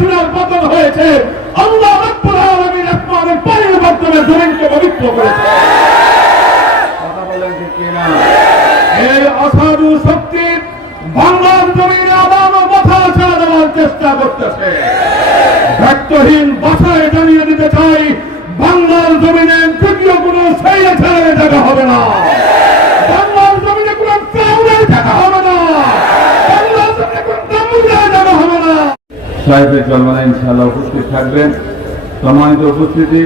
হাসিনার পতন হয়েছে আল্লাহ রাব্বুল আলামিন আসমানের পানির মাধ্যমে জমিনকে পবিত্র করেছে। কথা বলেন ঠিক কিনা? এই অসাধু শক্তি বাংলার জমিনে আবারও মাথা ছেড়ে দেওয়ার চেষ্টা করতেছে। ব্যর্থহীন ভাষায় জানিয়ে দিতে চাই, বাংলার জমিনে তৃতীয় কোনো ছেড়ে ছেড়ে জায়গা হবে না। বাংলার জমিনে কোনো ক্রাউনের জায়গা হবে না। বাংলার জমিনে কোনো দামুদের জায়গা হবে না। সাহেবের জন্মানা ইনশাআল্লাহ উপস্থিত থাকবেন। সম্মানিত উপস্থিতি,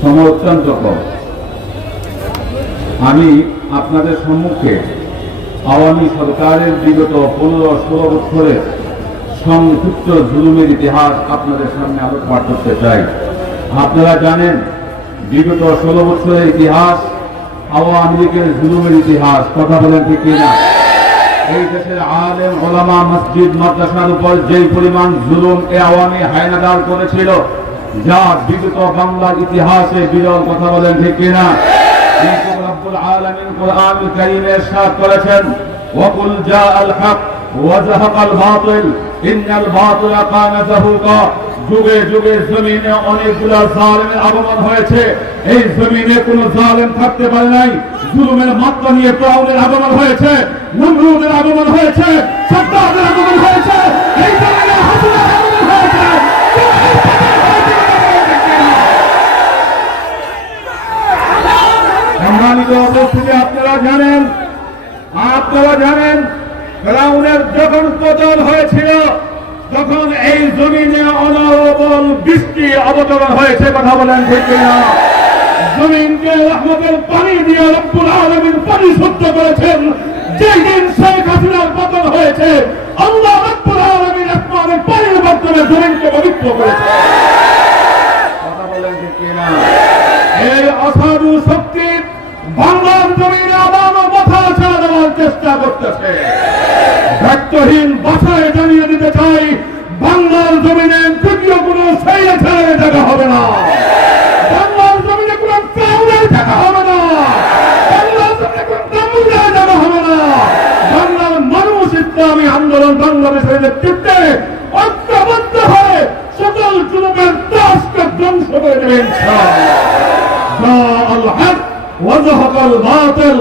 সময় অত্যন্ত কম। আমি আপনাদের সম্মুখে আওয়ামী সরকারের বিগত 15-16 বছরের সংক্ষিপ্ত জুলুমের ইতিহাস আপনাদের সামনে আলোকপাত করতে চাই। আপনারা জানেন, বিগত 16 বছরের ইতিহাস আওয়ামী লীগের জুলুমের ইতিহাস। কথা বলেন ঠিক কিনা? এই দেশের আলেম ওলামা মসজিদ মাদ্রাসার উপর যেই পরিমাণ জুলুম এ আওয়ামী হায়নাদার করেছিল, যা বিগত বাংলার ইতিহাসে বিরল। কথা বলেন ঠিক কিনা? রব্বুল আলামিন কোরআনুল কারীমে ইরশাদ করেছেন, ওয়াকুল জাআল হক ওয়া যাহাকাল বাতিল ইন্নাল বাতিলা কানা যাহুকা। যুগে যুগে জমিনে অনেকগুলো জালেমের আগমন হয়েছে, এই জমিনে কোনো জালেম থাকতে পারে নাই। জুলুমের মাত্রা নিয়ে ফিরআউনের আগমন হয়েছে, নমরুদের আগমন হয়েছে, সাদ্দাতের আগমন হয়েছে, এই জমিনে হাসিনার আগমন হয়েছে। সম্মানিত উপস্থিতি, আপনারা জানেন ফিরআউনের যখন পতন হয়েছিল, তখন এই জমিনে অনবরত বৃষ্টি অবতরণ হয়েছে। কথা বলেন ঠিক কিনা? জমিনকে রহমতের পানি দিয়ে রব্বুল আলামিন পরিশুদ্ধ করেছেন। যেই দিন শেখ হাসিনার পতন হয়েছে, আল্লাহ রব্বুল আলামিন আসমানের পানির মাধ্যমে জমিনকে পবিত্র করেছে। কথা বলেন ঠিক কিনা? এই অসাধু শক্তি বাংলার জমিনে আবারও মাথা ছেড়ে দেওয়ার চেষ্টা করতেছে। ব্যর্থহীন ভাষায় জানিয়ে দিতে চাই, বাংলার জমিনে তৃতীয় কোনো ছেড়ে ছেড়ে জায়গা হবে না। বাংলার জমিনে কোনো ক্রাউনের জায়গা হবে না। বাংলার জমিনে কোনো দামুদের জায়গা হবে না। বাংলার মানুষ ইসলামী আন্দোলন বাংলাদেশের নেতৃত্বে ঐক্যবদ্ধ হয়ে সকল জুলুমের ত্রাসকে ধ্বংস করে দেবে ইনশাআল্লাহ। আল হক ওয়াজাহাকাল বাতিল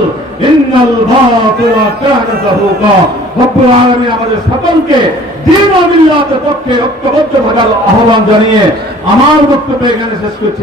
ইন্নাল বাতিলা কানা যাহুকা। রব্বুল আলামিন আমাদের সকলকে দ্বীন ও মিল্লাতের পক্ষে ঐক্যবদ্ধ থাকার আহ্বান জানিয়ে আমার বক্তব্য এখানে শেষ করছি।